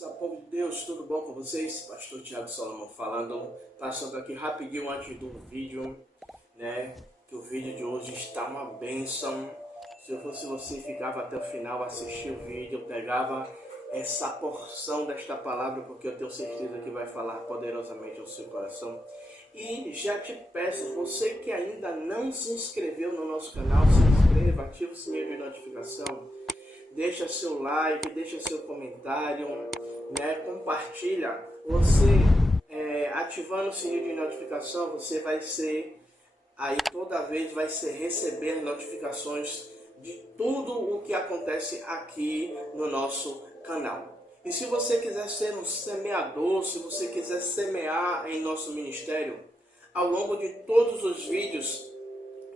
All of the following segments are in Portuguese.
Povo de Deus, tudo bom com vocês? Pastor Thiago Solomon falando, passando aqui rapidinho antes do vídeo, né? Que o vídeo de hoje está uma bênção. Se eu fosse você, ficava até o final, assistia o vídeo, pegava essa porção desta palavra, porque eu tenho certeza que vai falar poderosamente ao seu coração. E já te peço, você que ainda não se inscreveu no nosso canal, se inscreva, ativa o sininho de notificação. Deixa seu like, deixa seu comentário, né? Compartilha. Você ativando o sininho de notificação, você vai ser aí toda vez vai receber notificações de tudo o que acontece aqui no nosso canal. E se você quiser ser um semeador, se você quiser semear em nosso ministério, ao longo de todos os vídeos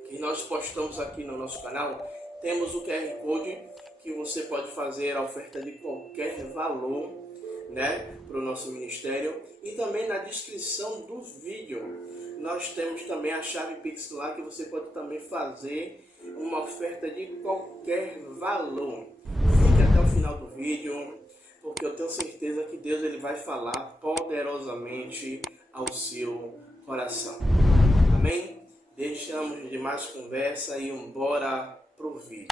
que nós postamos aqui no nosso canal, temos o QR Code que você pode fazer a oferta de qualquer valor, né, para o nosso ministério. E também na descrição do vídeo nós temos também a chave Pix lá, que você pode também fazer uma oferta de qualquer valor. Fique até o final do vídeo, porque eu tenho certeza que Deus ele vai falar poderosamente ao seu coração. Amém? Deixamos de mais conversa e embora pro vídeo.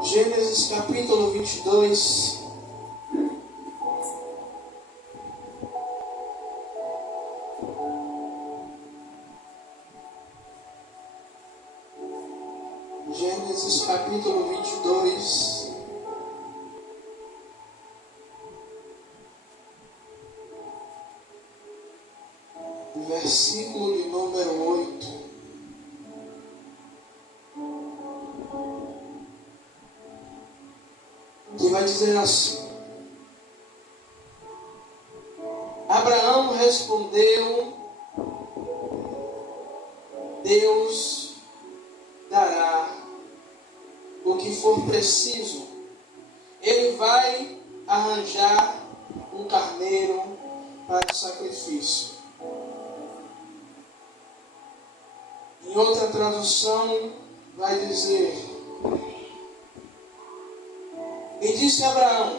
Gênesis capítulo 22. Gênesis capítulo 22. Versículo de número 8. Que vai dizer assim: Abraão respondeu: Deus dará o que for preciso. Ele vai arranjar um carneiro para o sacrifício. Em outra tradução vai dizer: E disse Abraão: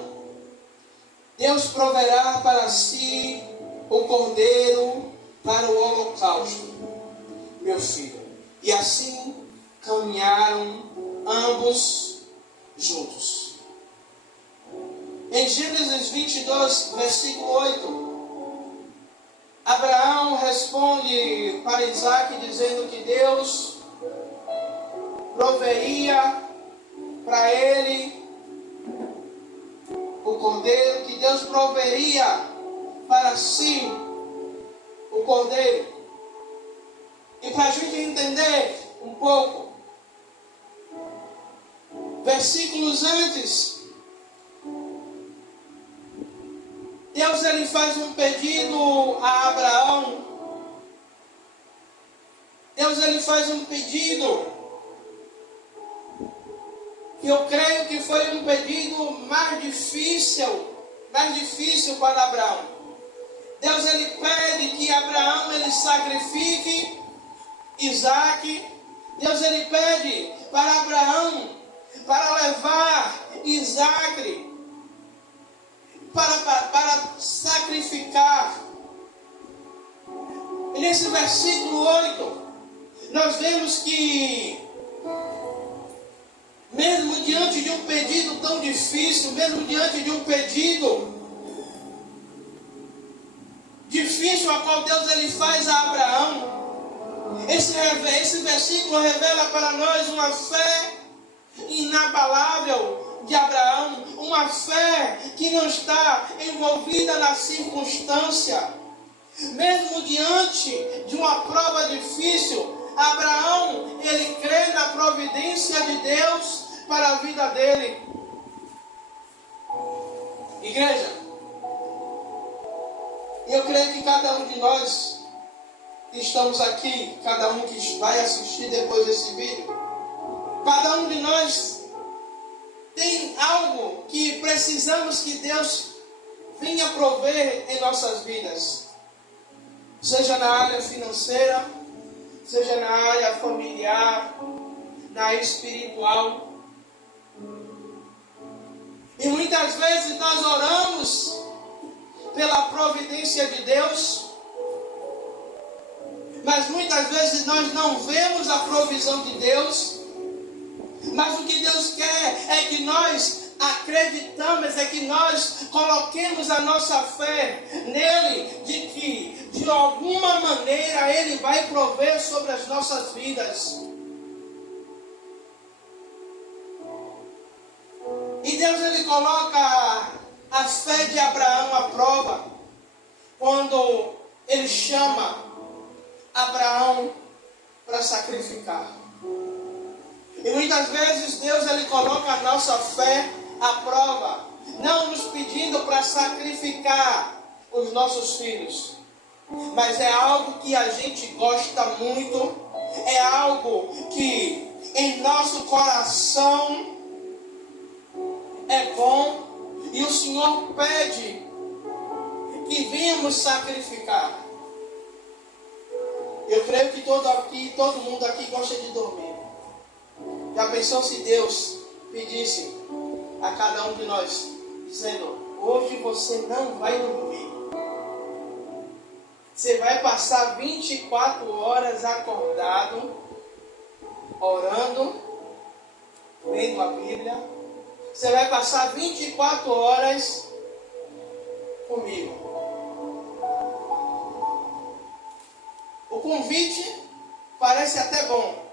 Deus proverá para si o cordeiro para o holocausto, meu filho. E assim caminharam ambos juntos. Em Gênesis 22, versículo 8, Abraão responde para Isaac dizendo que Deus proveria para ele o cordeiro, que Deus proveria para si o cordeiro. E para a gente entender um pouco, versículos antes, Deus ele faz um pedido a Abraão. Deus ele faz um pedido que eu creio que foi um pedido mais difícil para Abraão. Deus ele pede que Abraão ele sacrifique Isaac. Deus ele pede para Abraão para levar Isaac para sacrificar. E nesse versículo 8 nós vemos que mesmo diante de um pedido tão difícil, mesmo diante de um pedido difícil a qual Deus ele faz a Abraão, esse versículo revela para nós uma fé inabalável de Abraão, uma fé que não está envolvida na circunstância. Mesmo diante de uma prova difícil, Abraão, ele crê na providência de Deus para a vida dele. Igreja, eu creio que cada um de nós que estamos aqui, cada um que vai assistir depois desse vídeo, cada um de nós tem algo que precisamos que Deus venha prover em nossas vidas. seja na área financeira, seja na área familiar, na área espiritual. E muitas vezes nós oramos pela providência de Deus, mas muitas vezes nós não vemos a provisão de Deus. Mas o que Deus quer é que nós acreditamos, é que nós coloquemos a nossa fé nele, de que de alguma maneira Ele vai prover sobre as nossas vidas. E Deus, Ele coloca a fé de Abraão à prova quando Ele chama Abraão para sacrificar. E muitas vezes Deus, Ele coloca a nossa fé à prova, não nos pedindo para sacrificar os nossos filhos, mas é algo que a gente gosta muito, é algo que em nosso coração é bom, e o Senhor pede que venhamos sacrificar. Eu creio que todo mundo aqui gosta de dormir. Já pensou se Deus pedisse a cada um de nós, dizendo: hoje você não vai dormir, você vai passar 24 horas acordado, orando, lendo a Bíblia, você vai passar 24 horas comigo. O convite parece até bom,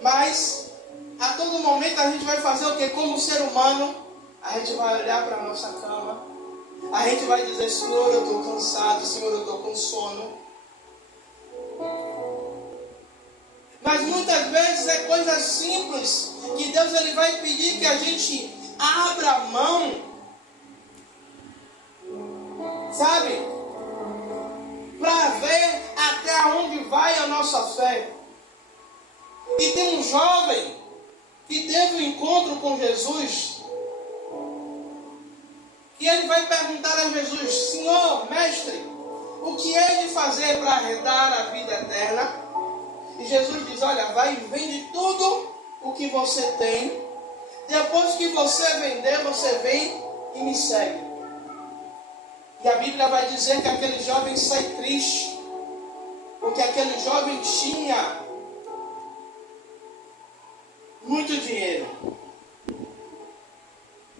mas a todo momento a gente vai fazer o que? Como ser humano, a gente vai olhar para a nossa cama, a gente vai dizer: Senhor, eu estou cansado, Senhor, eu estou com sono. Mas muitas vezes é coisa simples que Deus, Ele vai pedir que a gente abra a mão, sabe? Para ver até onde vai a nossa fé. E tem um jovem que teve um encontro com Jesus, e ele vai perguntar a Jesus: Senhor, mestre, o que é de fazer para herdar a vida eterna? E Jesus diz: olha, vai e vende tudo o que você tem, depois que você vender, você vem e me segue. E a Bíblia vai dizer que aquele jovem sai triste, porque aquele jovem tinha muito dinheiro.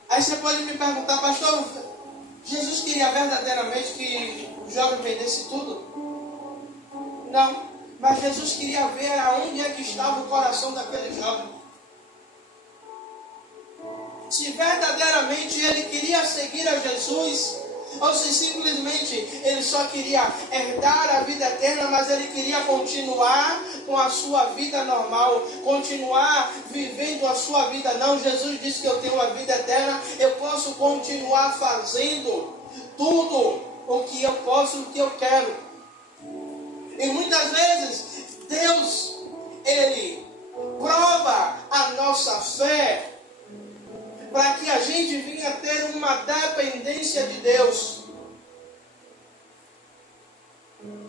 Aí você pode me perguntar: pastor, Jesus queria verdadeiramente que o jovem vendesse tudo? Não, mas Jesus queria ver aonde é que estava o coração daquele jovem. Se verdadeiramente ele queria seguir a Jesus, ou se simplesmente ele só queria herdar a vida eterna, mas ele queria continuar com a sua vida normal, continuar vivendo a sua vida. Não, Jesus disse que eu tenho uma vida eterna, eu posso continuar fazendo tudo o que eu posso, o que eu quero. E muitas vezes Deus, Ele prova a nossa fé para que a gente venha ter uma dependência de Deus.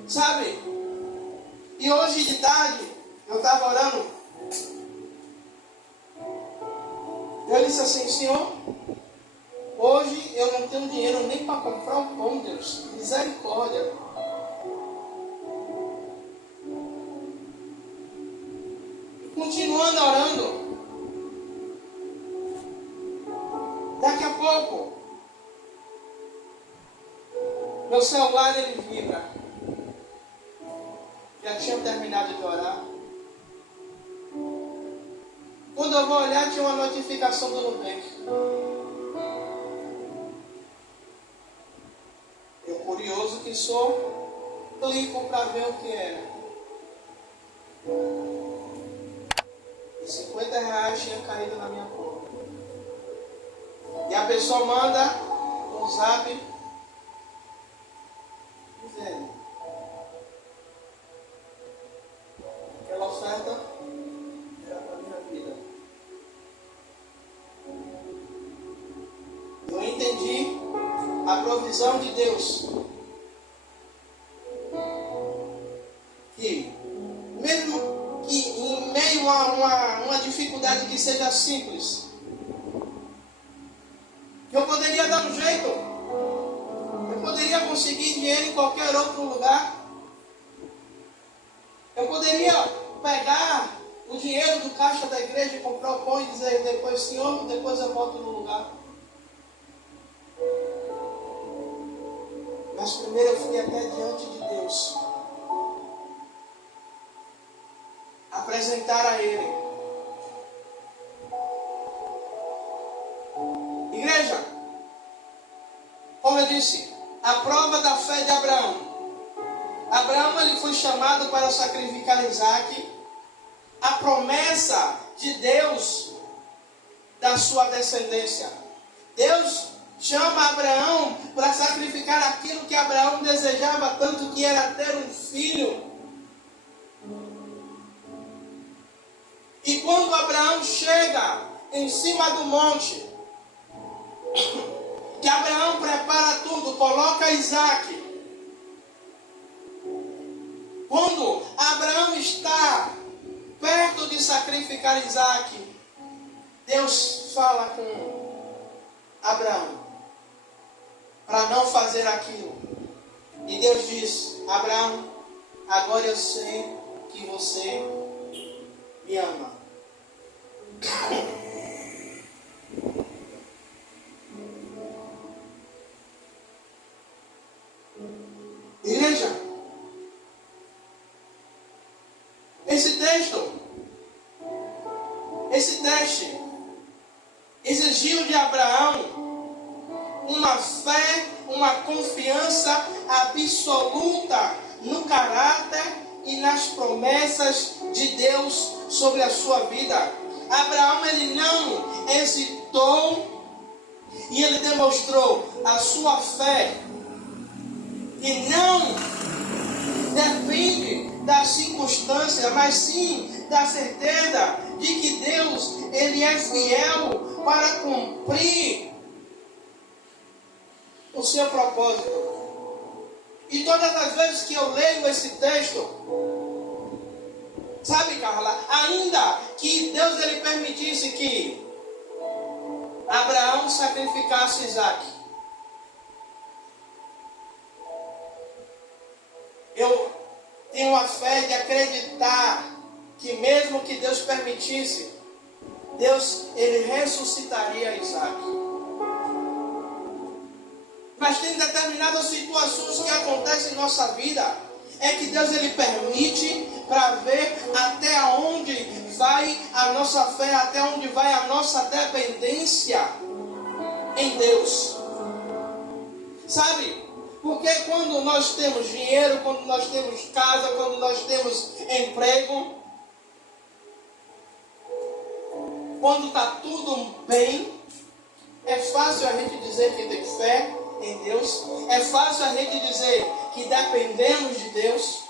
Sabe? E hoje de tarde, eu estava orando. Eu disse assim: Senhor, hoje eu não tenho dinheiro nem para comprar um pão, Deus. Misericórdia. Continuando orando. Daqui a pouco, meu celular ele vibra. Já tinha terminado de orar. Quando eu vou olhar, tinha uma notificação do Nubank. Eu, curioso que sou, clico para ver o que era. E R$50 tinha caído na minha conta. E a pessoa manda um zap dizendo: aquela oferta era para a minha vida. Eu entendi a provisão de Deus dificuldade que seja simples. Eu poderia dar um jeito. Eu poderia conseguir dinheiro em qualquer outro lugar. Eu poderia pegar o dinheiro do caixa da igreja e comprar o pão e dizer depois, Senhor, depois eu volto no lugar. Mas primeiro eu fui até diante de Deus. Apresentar a Ele. Igreja, como eu disse, a prova da fé de Abraão. Abraão ele foi chamado para sacrificar Isaque. A promessa de Deus da sua descendência. Deus chama Abraão para sacrificar aquilo que Abraão desejava tanto, que era ter um filho. E quando Abraão chega em cima do monte, que Abraão prepara tudo, coloca Isaque. Quando Abraão está perto de sacrificar Isaque, Deus fala com Abraão para não fazer aquilo. E Deus diz: Abraão, agora eu sei que você me ama. Igreja, esse teste exigiu de Abraão uma fé, uma confiança absoluta no caráter e nas promessas de Deus sobre a sua vida. Abraão ele não hesitou e ele demonstrou a sua fé, que não depende da circunstância, mas sim da certeza de que Deus ele é fiel para cumprir o seu propósito. E todas as vezes que eu leio esse texto, sabe, Carla, ainda que Deus ele permitisse que Abraão sacrificasse Isaque, eu tenho a fé de acreditar que mesmo que Deus permitisse, Deus ele ressuscitaria Isaque. Mas tem determinadas situações que acontecem em nossa vida, é que Deus ele permite para ver até onde vai a nossa fé, até onde vai a nossa dependência em Deus. Sabe? Porque quando nós temos dinheiro, quando nós temos casa, quando nós temos emprego, quando está tudo bem, é fácil a gente dizer que tem fé em Deus, é fácil a gente dizer que dependemos de Deus,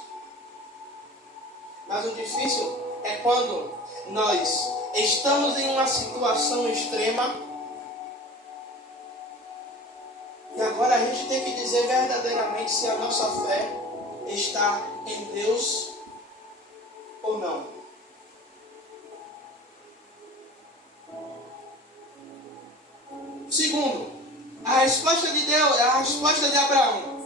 mas o difícil é quando nós estamos em uma situação extrema e agora a gente tem que dizer verdadeiramente se a nossa fé está em Deus ou não. Segundo, a resposta de Deus, a resposta de Abraão.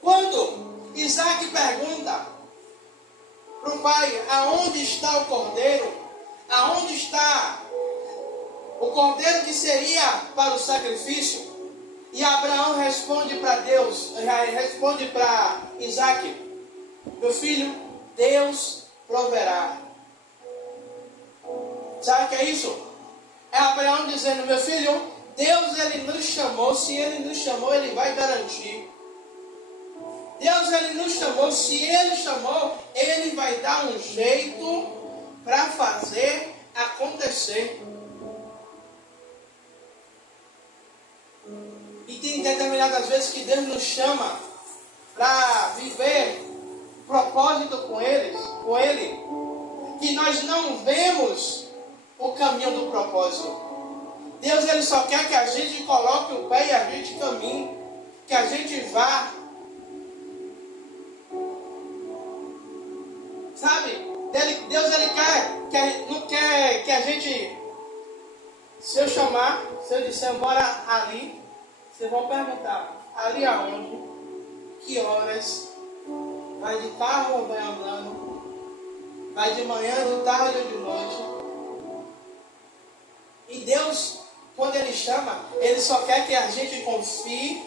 Quando Isaque pergunta para o pai, aonde está o cordeiro? Aonde está o cordeiro que seria para o sacrifício? E Abraão responde para Deus, responde para Isaque: meu filho, Deus proverá. Sabe o que é isso? É Abraão dizendo: meu filho, Deus ele nos chamou, se ele nos chamou, ele vai garantir. Deus ele nos chamou, se ele chamou, ele vai dar um jeito para fazer acontecer. E tem determinadas vezes que Deus nos chama para viver propósito com Ele, que nós não vemos o caminho do propósito. Deus ele só quer que a gente coloque o pé e a gente caminhe, que a gente vá. Sabe? Deus ele quer que disser bora ali, vocês vão perguntar, ali aonde? Que horas? Vai de carro ou vai andando? Vai de manhã, de tarde ou de noite? E Deus, quando Ele chama, Ele só quer que a gente confie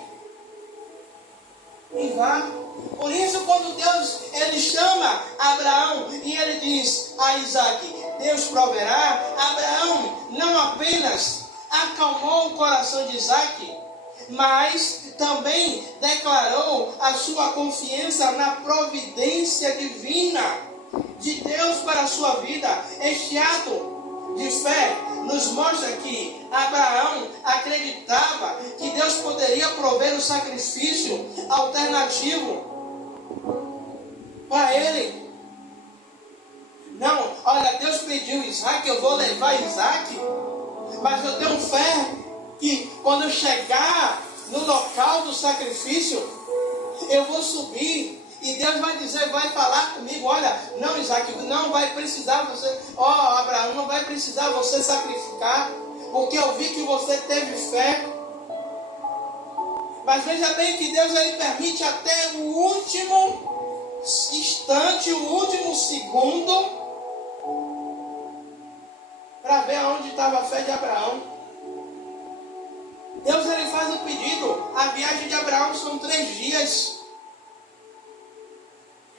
e vá. Por isso, quando Deus Ele chama Abraão e Ele diz a Isaac, Deus proverá, Abraão não apenas acalmou o coração de Isaac, mas também declarou a sua confiança na providência divina de Deus para a sua vida. Este ato de fé nos mostra que Abraão acreditava que Deus poderia prover um sacrifício alternativo para ele. Não, olha, Deus pediu Isaac, eu vou levar Isaac, mas eu tenho fé que quando eu chegar no local do sacrifício, eu vou subir e Deus vai dizer, vai falar comigo, olha, não Isaac, não vai precisar você, Abraão, não vai precisar você sacrificar, porque eu vi que você teve fé. Mas veja bem que Deus ele permite até o último instante, o último segundo, para ver aonde estava a fé de Abraão. Deus ele faz um pedido. A viagem de Abraão são 3 dias.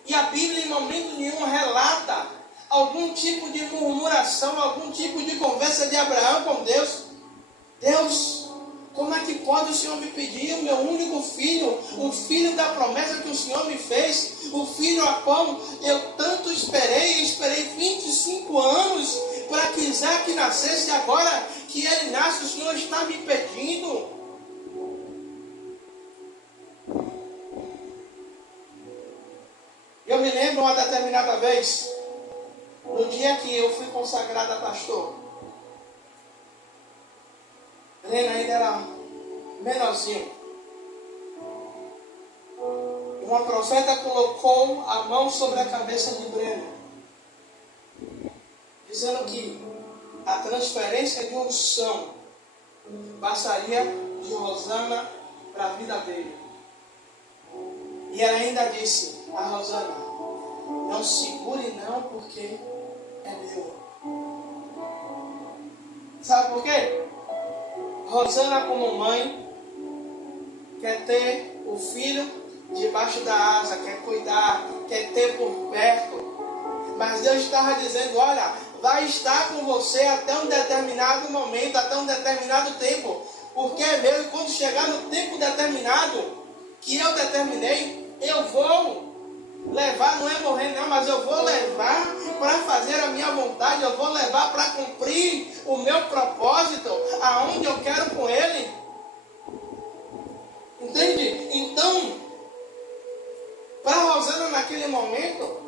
E a Bíblia em momento nenhum relata algum tipo de murmuração, algum tipo de conversa de Abraão com Deus. Deus, como é que pode o Senhor me pedir o meu único filho, o filho da promessa que o Senhor me fez, o filho a qual eu tanto esperei 25 anos para que Isaac nascesse, agora que ele nasce, o Senhor está me pedindo. Eu me lembro uma determinada vez, no dia que eu fui consagrado a pastor, Breno ainda era menorzinho. Uma profeta colocou a mão sobre a cabeça de Breno, dizendo que a transferência de unção passaria de Rosana para a vida dele. E ela ainda disse a Rosana, não segure não, porque é meu. Sabe por quê? Rosana, como mãe, quer ter o filho debaixo da asa, quer cuidar, quer ter por perto. Mas Deus estava dizendo, olha, vai estar com você até um determinado momento, até um determinado tempo. Porque é meu, e quando chegar no tempo determinado, que eu determinei, eu vou levar, não é morrer não, mas eu vou levar para fazer a minha vontade, eu vou levar para cumprir o meu propósito, aonde eu quero com ele. Entende? Então, para Rosana naquele momento,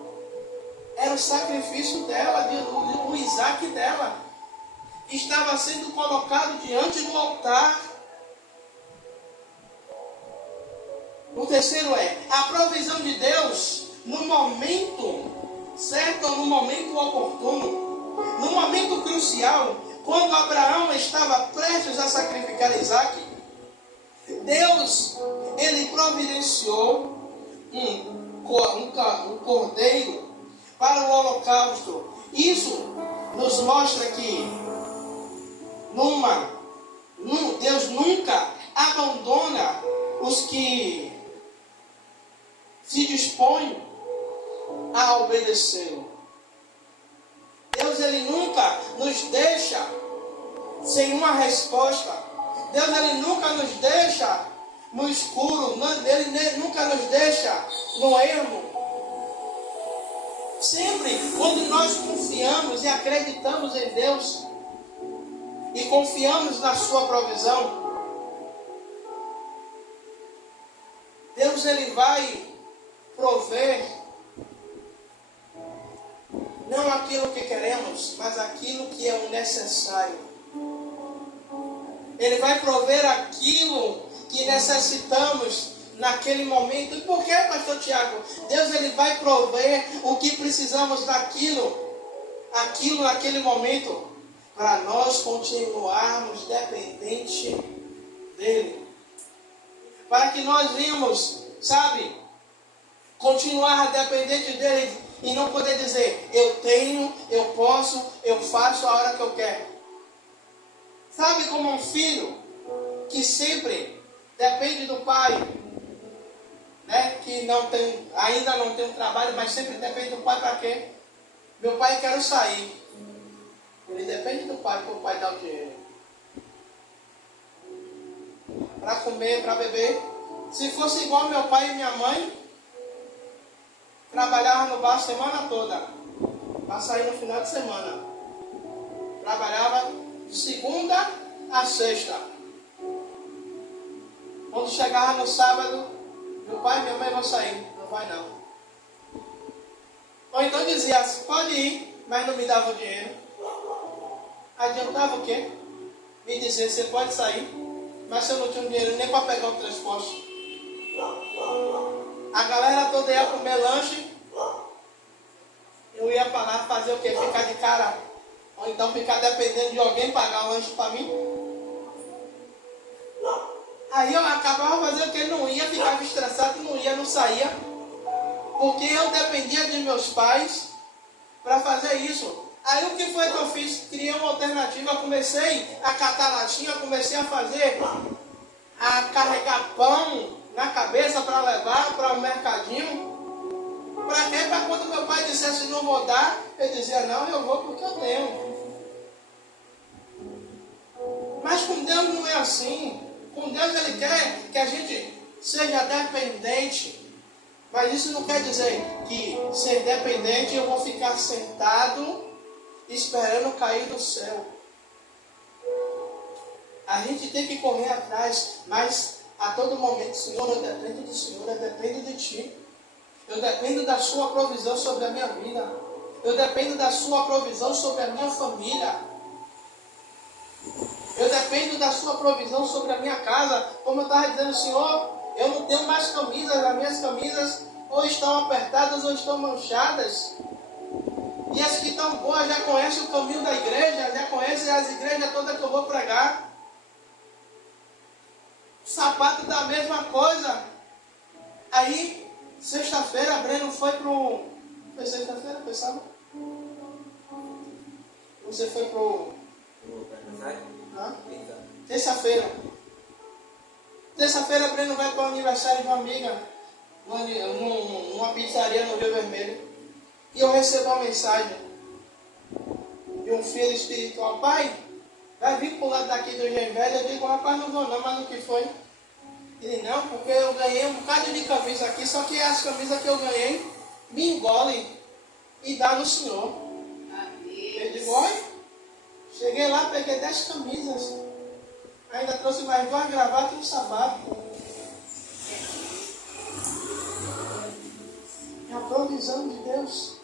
era o sacrifício dela, o Isaac dela, que estava sendo colocado diante do altar. O terceiro é a provisão de Deus no momento certo, no momento oportuno, no momento crucial, quando Abraão estava prestes a sacrificar Isaac. Deus, ele providenciou um cordeiro para o holocausto. Isso nos mostra que Deus nunca abandona os que se dispõem a obedecê-lo. Deus ele nunca nos deixa sem uma resposta. Deus ele nunca nos deixa no escuro. Ele nunca nos deixa no ermo. Sempre quando nós confiamos e acreditamos em Deus e confiamos na sua provisão, Deus ele vai prover não aquilo que queremos, mas aquilo que é o necessário. Ele vai prover aquilo que necessitamos naquele momento. E por que, pastor Tiago? Deus ele vai prover o que precisamos daquilo naquele momento. para nós continuarmos dependentes dele. Para que nós venhamos, sabe, continuar dependente dele e não poder dizer, eu tenho, eu posso, eu faço a hora que eu quero. Sabe, como um filho que sempre depende do pai, né? Que ainda não tem um trabalho, mas sempre depende do pai para quê? Meu pai quer sair. Ele depende do pai, porque o pai dá o dinheiro. Para comer, para beber. Se fosse igual meu pai e minha mãe, trabalhava no bar a semana toda, para sair no final de semana. Trabalhava de segunda a sexta. Quando chegava no sábado, meu pai e minha mãe vão sair. Não vai não. Ou então dizia, pode ir, mas não me dava o dinheiro. Adiantava o quê? Me dizer, você pode sair, mas se eu não tinha dinheiro nem para pegar o transporte. A galera toda ia comer lanche, eu ia para lá fazer o quê? Ficar de cara, ou então ficar dependendo de alguém pagar o lanche para mim. Aí eu acabava fazendo o quê? Não ia, ficava estressado, não saía, porque eu dependia de meus pais para fazer isso. Aí o que foi que eu fiz? Criei uma alternativa, comecei a catar latinha, comecei a fazer, a carregar pão na cabeça para levar para o mercadinho. Para quê? Para quando meu pai dissesse não vou dar, eu dizia, não, eu vou porque eu tenho. Mas com Deus não é assim. Com Deus Ele quer que a gente seja dependente. Mas isso não quer dizer que ser dependente eu vou ficar sentado esperando cair do céu. A gente tem que correr atrás, mas a todo momento, Senhor, eu dependo do Senhor, eu dependo de Ti. Eu dependo da Sua provisão sobre a minha vida. Eu dependo da Sua provisão sobre a minha família. Eu dependo da Sua provisão sobre a minha casa. Como eu estava dizendo, Senhor, eu não tenho mais camisas, as minhas camisas ou estão apertadas ou estão manchadas. E as que estão boas já conhecem o caminho da igreja, já conhecem as igrejas todas que eu vou pregar. Sapato da mesma coisa. Aí, sexta-feira, Breno foi pro... Foi sexta-feira? Foi sábado? Você foi pro... Terça-feira. Terça-feira, Breno vai para o aniversário de uma amiga, numa pizzaria no Rio Vermelho. E eu recebo uma mensagem de um filho espiritual. Pai, vai vir para o lado daqui do Engenho Velho? Eu digo, rapaz, não vou não, mas o que foi? Ele, não, porque eu ganhei um bocado de camisa aqui, só que as camisas que eu ganhei me engolem e dá no Senhor. Eu digo, olha, cheguei lá, peguei 10 camisas, ainda trouxe mais 2 gravatas e um sapato. É a provisão de Deus.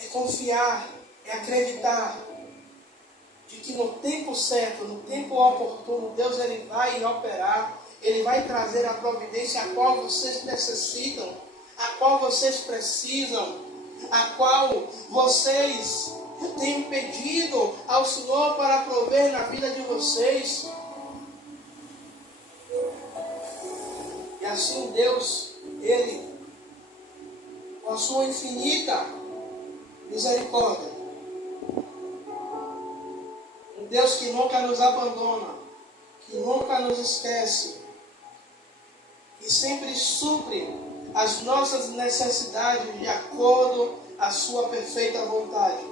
É confiar, é acreditar de que no tempo certo, no tempo oportuno, Deus ele vai operar, Ele vai trazer a providência a qual vocês necessitam, a qual vocês precisam, a qual vocês têm pedido ao Senhor para prover na vida de vocês. E assim Deus, Ele, com a sua infinita misericórdia, um Deus que nunca nos abandona, que nunca nos esquece, que sempre supre as nossas necessidades de acordo à sua perfeita vontade.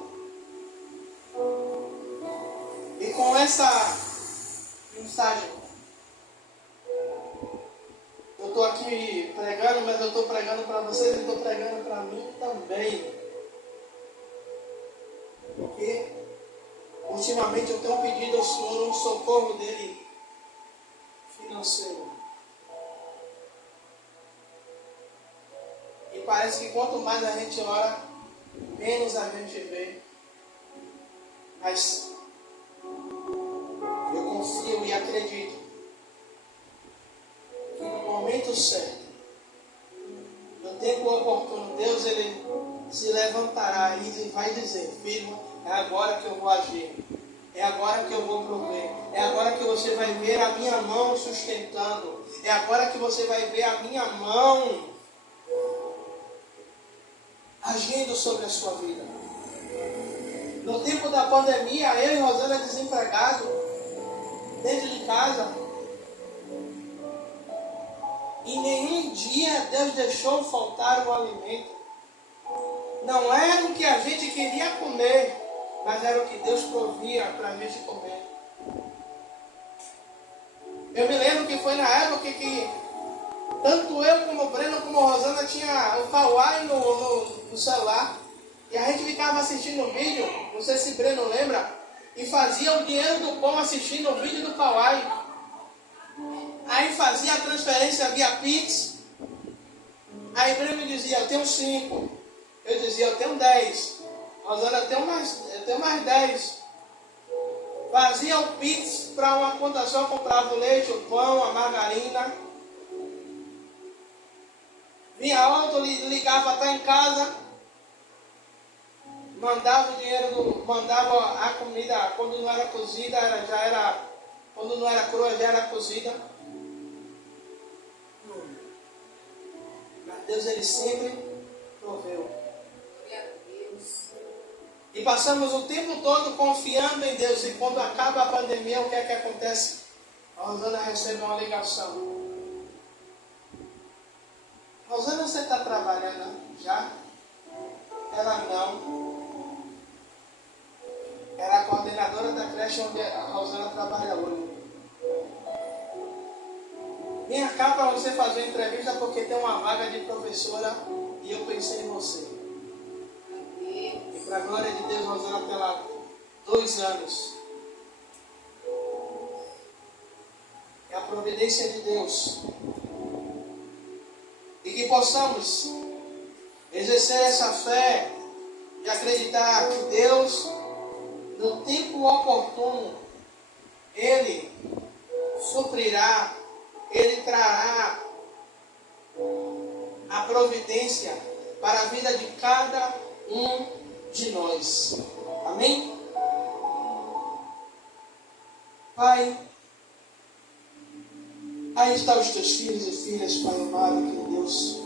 E com essa mensagem, eu estou aqui pregando, mas eu estou pregando para vocês e estou pregando para mim também. Porque ultimamente eu tenho pedido ao Senhor um socorro dele financeiro. E parece que quanto mais a gente ora, menos a gente vê. Mas eu confio e acredito que no momento certo, no tempo oportuno, Deus ele se levantará e vai dizer: filho, é agora que eu vou agir. É agora que eu vou prover. É agora que você vai ver a minha mão sustentando. É agora que você vai ver a minha mão agindo sobre a sua vida. No tempo da pandemia, eu e Rosana desempregados, dentro de casa. Em nenhum dia Deus deixou faltar o alimento. Não era o que a gente queria comer, mas era o que Deus provia para a gente comer. Eu me lembro que foi na época que tanto eu como o Breno como a Rosana tinha o Kawaii no celular. E a gente ficava assistindo o vídeo, não sei se o Breno lembra, e fazia o dinheiro do pão assistindo o vídeo do Kawaii. Aí fazia a transferência via Pix. Aí o Breno dizia: eu tenho 5. Eu dizia: eu tenho 10. Rosana, eu tenho mais 10. Fazia o Pix para uma conta só, comprava o leite, o pão, a margarina. Vinha outro, ligava, estar em casa. Mandava o dinheiro, mandava a comida, quando não era cozida, quando não era crua, já era cozida. Mas Deus, Ele sempre proveu. E passamos o tempo todo confiando em Deus. E quando acaba a pandemia, o que é que acontece? A Rosana recebe uma ligação. Rosana, você está trabalhando já? Ela não. Era a coordenadora da creche onde a Rosana trabalha hoje. Vem cá para você fazer uma entrevista porque tem uma vaga de professora e eu pensei em você. E para a glória de Deus, Rosana está lá 2 anos. É a providência de Deus. E que possamos exercer essa fé de acreditar que Deus, no tempo oportuno, Ele suprirá, Ele trará a providência para a vida de cada um de nós. Amém? Pai, aí estão os teus filhos e filhas, Pai amado, que Deus.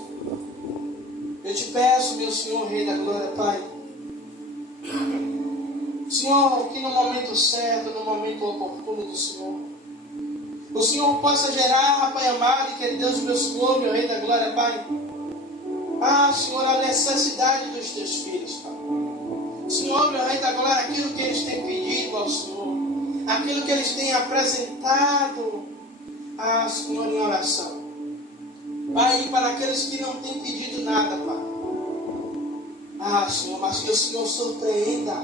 Eu te peço, meu Senhor, Rei da Glória, Pai. Senhor, que no momento certo, no momento oportuno do Senhor, o Senhor possa gerar, Pai amado, que Deus, meu Senhor, meu Rei da Glória, Pai. Senhor, a necessidade dos teus filhos, Pai. Senhor, meu Rei da Glória, aquilo que eles têm pedido ao Senhor, aquilo que eles têm apresentado, Senhor, em oração. Pai, para aqueles que não têm pedido nada, Pai. Senhor, mas que o Senhor surpreenda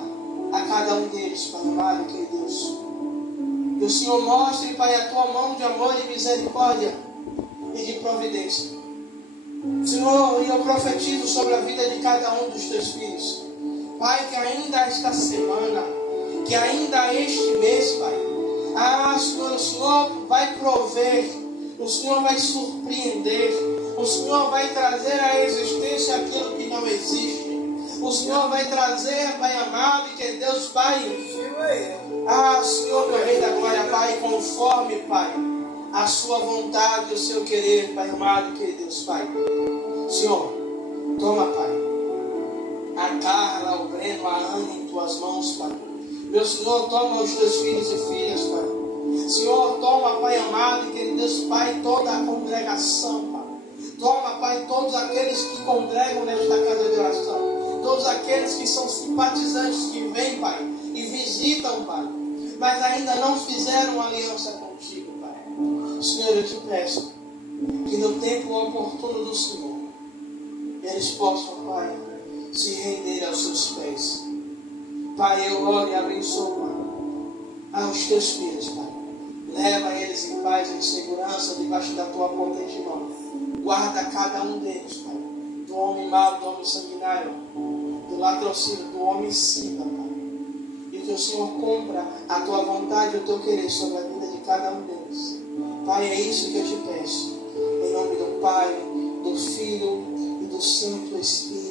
a cada um deles, Pai amado, que Deus. Que o Senhor mostre, Pai, a tua mão de amor e misericórdia e de providência. Senhor, eu profetizo sobre a vida de cada um dos teus filhos. Pai, que ainda esta semana, que ainda este mês, Pai. Senhor, o Senhor vai prover, o Senhor vai surpreender, o Senhor vai trazer à existência aquilo que não existe. O Senhor vai trazer, Pai amado, e que Deus, Pai. Senhor, meu Rei da Glória, Pai, conforme, Pai, a sua vontade, o seu querer, Pai amado, que Deus, Pai. Senhor, toma, Pai, a Carla, o Breno, a Ana em tuas mãos, Pai. Meu Senhor, toma os teus filhos e filhas, Pai. Senhor, toma, Pai amado, que Deus, Pai, toda a congregação, Pai. Toma, Pai, todos aqueles que congregam nesta casa de oração. Todos aqueles que são simpatizantes, que vêm, Pai, e visitam, Pai, mas ainda não fizeram aliança contigo, Pai. Senhor, eu te peço que no tempo oportuno do Senhor, eles possam, Pai, se render aos seus pés. Pai, eu oro e abençoo, Pai, aos teus filhos, Pai. Leva eles em paz, em segurança, debaixo da tua potente mão. Guarda cada um deles, Pai, do homem mau, do homem sanguinário, do latrocínio, do homicida, Pai. E que o Senhor cumpra a tua vontade e o teu querer sobre a vida de cada um deles. Pai, é isso que eu te peço. Em nome do Pai, do Filho e do Santo Espírito.